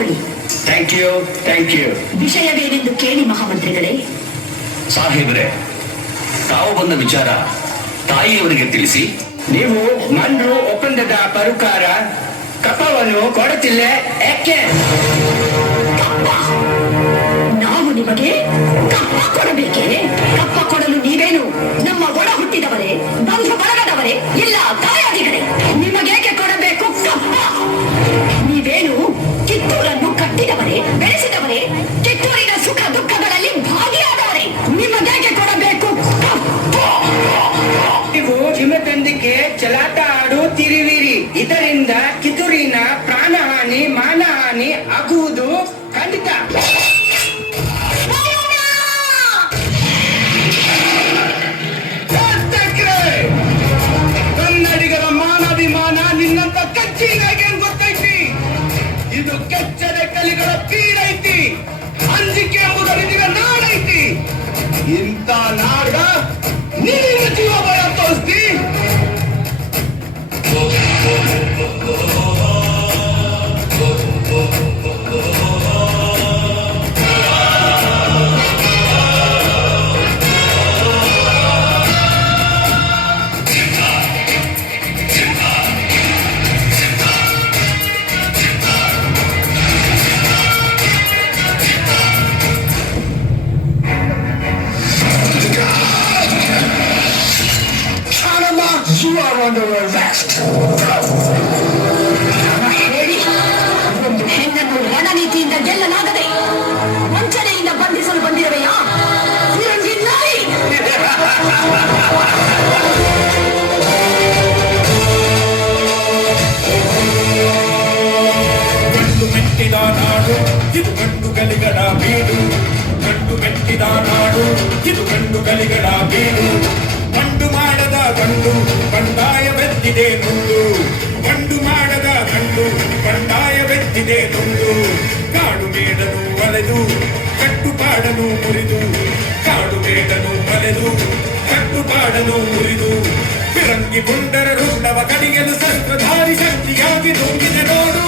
ತೆಗೆದುಕೊಳ್ಳಿ. Thank you. ವಿಷಯವೇನೆಂದು ಕೇಳಿ ಮಹಾಮಂತ್ರಿಗಳೇ. ಸಾಹೇಬ್ರೆ, ತಾವು ಬಂದ ವಿಚಾರ ತಾಯಿಯವರಿಗೆ ತಿಳಿಸಿ. ನೀವು ಮಂಡ್ರು ಒಪ್ಪಂದದ ಪ್ರಕಾರ ಕಪ್ಪವನ್ನು ಕೊಡುತ್ತಿಲ್ಲ, ಯಾಕೆ? ನಾವು ನಿಮಗೆ ಕಪ್ಪ ಕೊಡಬೇಕೆ? ಕಪ್ಪ ಕೊಡಲು ನೀವೇನು ನಮ್ಮ ಒಳ ಹುಟ್ಟಿದವರೇ, ಬಂಧು ಬಳಗದವರೇ, ಇಲ್ಲ ದಾಯಾದಿಗಳೇ? ನಿಮಗೇಕೆ ಕೊಡಬೇಕು ಕಪ್ಪ? ನೀವೇನು ಕಿತ್ತೂರನ್ನು ಕಟ್ಟಿದವರೇ, ಬೆಳೆಸಿದವರೇ, ಕಿತ್ತೂರಿನ ಸುಖ ದುಃಖಗಳಲ್ಲಿ ಭಾಗಿಯಾದವರೇ? ನಿಮಗೇಕೆ ಕೊಡಬೇಕು ಕಪ್ಪ? ನೀವು ಹಿಮದೊಂದಿಗೆ ಚಲಾಟ ಆಡುತ್ತಿರುವಿರಿ. ಇದರಿಂದ ಕಿತ್ತೂರಿನ ಪ್ರಾಣಹಾನಿ ಮಾನಹಾನಿ ಆಗುವುದು ಖಂಡಿತ. ಕನ್ನಡಿಗರ ಮಾನಾಭಿಮಾನ ನಿನ್ನಂತ ಕಚ್ಚಿನಾಗೆ ಗೊತ್ತೈತಿ. ಇದು ಕೆಚ್ಚದ ಕಲಿಗಳ ಪೀಡೈತಿ. ಅಂಜಿಕೆ ಎಂಬುದು ನಿನಗ ನಾಡೈತಿ. ಇಂಥ ನಾಡ ನಿನ್ನ ಜೀವ ಭಯ ತೋರಿಸ್ತಿ. You are under arrest. ಹೇಳಿ, ಒಂದು ಹೆಣ್ಣನ್ನು ರಣನೀತಿಯಿಂದ ಗೆಲ್ಲಲಾಗದೆ ವಂಚನೆಯಿಂದ ಬಂಧಿಸಲು ಬಂದಿರುವೆಯಾ? ಫಿರಂಗಿ ನಾಯಿ! ಗಂಡು ಮೆಟ್ಟಿದ ನಾಡು ಇದು ಗಂಡುಗಳಿಗಳ ಬೀಡು. ಗಂಡು ಮೆಟ್ಟಿದ ನಾಡು ಇದು ಗಂಡುಗಳಿಗಳ ಬೀಡು. ಗಂಡು ಮಾಡದ ಗಂಡು ಬಂಡಾಯವೆತ್ತಿದೆ ನುಂಡು. ಗಂಡು ಮಾಡದ ಗಂಡು ಬಂಡಾಯವೆತ್ತಿದೆ ನುಂಡು. ಕಾಡು ಮೇಡನು ಒಲೆದು ಕಟ್ಟುಪಾಡನು ಮುರಿದು. ಕಾಡು ಮೇಡನು ಒಲೆದು ಕಟ್ಟುಪಾಡನು ಮುರಿದು. ಫಿರಂಗಿ ಗುಂಡರ ರುಂಡವ ಕಡಿಯಲು ಸರ್ವಧಾರಿ ಶಕ್ತಿಯಾಗಿ ನುಂಗಿದೆ ನೋಡು.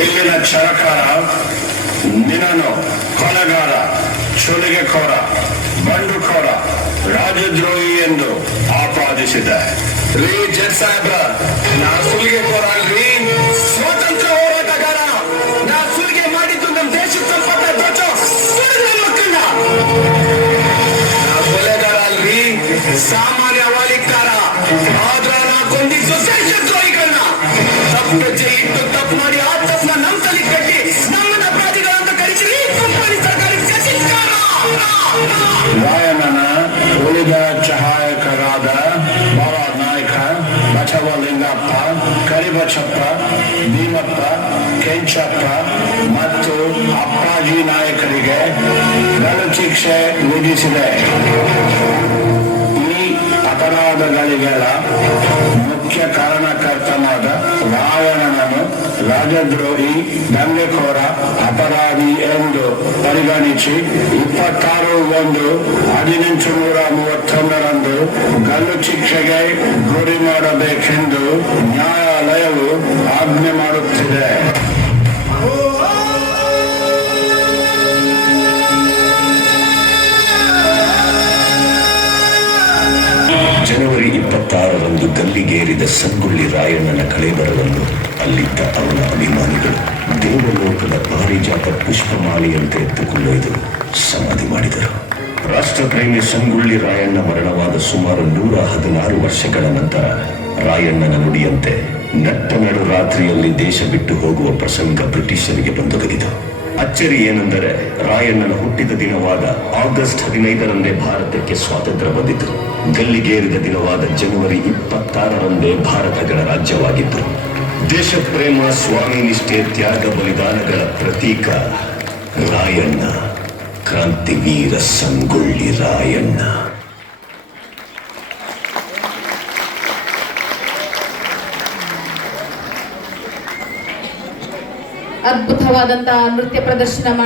ಇಲ್ಲಿನ ಕ್ಷರಕಾರ ನಿನ್ನನ್ನು ಕೊಲೆಗಾರ, ಸುಲಿಗೆಖೋರ, ಬಂಡುಖೋರ, ರಾಜದ್ರೋಹಿ ಎಂದು ಆಪಾದಿಸಿದೆ. ರೀ ಜಡ್ ಸಾಹೇಬ್ರ, ನಾ ಸುಲಿಗೆಖೋರ ಅಲ್ರಿ, ಸ್ವಾತಂತ್ರ್ಯ ಹೋರಾಟಗಾರ. ನಾ ಸುಲಿಗೆ ಮಾಡಿದ್ದು ನಮ್ಮ ದೇಶದ ಸಂಪತ್ತ ದೊಡ್ಡ ಮಕ್ಕಳ. ನಾ ಕೊಲೆಗಾರ ಅಲ್ರಿ, ಸಾಮಾನ್ಯ ವಾಲಿಕಾರ. ಆದ್ರ ನಾ ಕೊಂದಿದ್ದು ದೇಶದ್ರೋಹಿಗಳನ್ನ. ತಪ್ಪು ಇಟ್ಟು ತಪ್ಪು ಮಾಡಿ ಆ ತಪ್ಪನ್ನ ನಮ್ಮ ತಲೆ ಕಟ್ಟಿ ನಮ್ಮನ್ನ ಅಪರಾಧಿಗಳಂತ ಕಳಿಸಿ ಕಂಪನಿ ಸರ್ಕಾರಿ ರಾಯಣ್ಣನ ಉಳಿದ ಸಹಾಯಕರಾದ ಬಾಳ ನಾಯಕ, ಬಸವಲಿಂಗಪ್ಪ, ಕರಿಬಸಪ್ಪ, ಭೀಮಪ್ಪ, ಕೆಂಚಪ್ಪ ಮತ್ತು ಅಪ್ಪಾಜಿ ನಾಯಕರಿಗೆ ಗಲ್ಲು ಶಿಕ್ಷೆ ವಿಧಿಸಿದೆ. ಈ ಅಪರಾಧಗಳಿಗೆಲ್ಲ ಮುಖ್ಯ ಕಾರಣಕರ್ತನಾದ ರಾಯಣ್ಣನನ್ನು ರಾಜದ್ರೋಹಿ, ದಂಗೆಖೋರ, ಅಪರಾಧಿ ಎಂದು ಪರಿಗಣಿಸಿ 26/1/1831 ಗಲ್ಲು ಶಿಕ್ಷೆಗೆ ಗುರಿ ಮಾಡಬೇಕೆಂದು ನ್ಯಾಯಾಲಯವು ಆಜ್ಞೆ ಮಾಡುತ್ತಿದೆ. ಜನವರಿ 26ರಂದು ಗಲ್ಲಿಗೇರಿದ ಸಂಗೊಳ್ಳಿ ರಾಯಣ್ಣನ ಕಳೇಬರವನ್ನು ಅಲ್ಲಿದ್ದ ಅವನ ಅಭಿಮಾನಿಗಳು ದೇವಲೋಕದ ಪಾರಿಜಾತ ಪುಷ್ಪಮಾಲೆಯಂತೆ ಎತ್ತುಕೊಂಡೊಯ್ದು ಸಮಾಧಿ ಮಾಡಿದರು. ರಾಷ್ಟ್ರಪ್ರೇಮಿ ಸಂಗೊಳ್ಳಿ ರಾಯಣ್ಣ ಮರಣವಾದ ಸುಮಾರು 116 ವರ್ಷಗಳ ನಂತರ ರಾಯಣ್ಣನ ನುಡಿಯಂತೆ ನಟ್ಟ ನಡು ರಾತ್ರಿಯಲ್ಲಿ ದೇಶ ಬಿಟ್ಟು ಹೋಗುವ ಪ್ರಸಂಗ ಬ್ರಿಟಿಷರಿಗೆ ಬಂದೊದಗಿತು. ಅಚ್ಚರಿ ಏನೆಂದರೆ ರಾಯಣ್ಣನ ಹುಟ್ಟಿದ ದಿನವಾದ ಆಗಸ್ಟ್ 15ರಂದೇ ಭಾರತಕ್ಕೆ ಸ್ವಾತಂತ್ರ್ಯ ಬಂದಿತು. ಗಲ್ಲಿಗೇರಿದ ದಿನವಾದ ಜನವರಿ 26ರಂದೇ ಭಾರತ ಗಣರಾಜ್ಯವಾಗಿತ್ತು. ದೇಶ ಪ್ರೇಮ, ಸ್ವಾಮಿ ನಿಷ್ಠೆ, ತ್ಯಾಗ ಬಲಿದಾನಗಳ ಪ್ರತೀಕ ರಾಯಣ್ಣ, ಕ್ರಾಂತಿವೀರ ಸಂಗೊಳ್ಳಿ ರಾಯಣ್ಣ. ಅದ್ಭುತವಾದಂತಹ ನೃತ್ಯ ಪ್ರದರ್ಶನ ಮಾಡಿ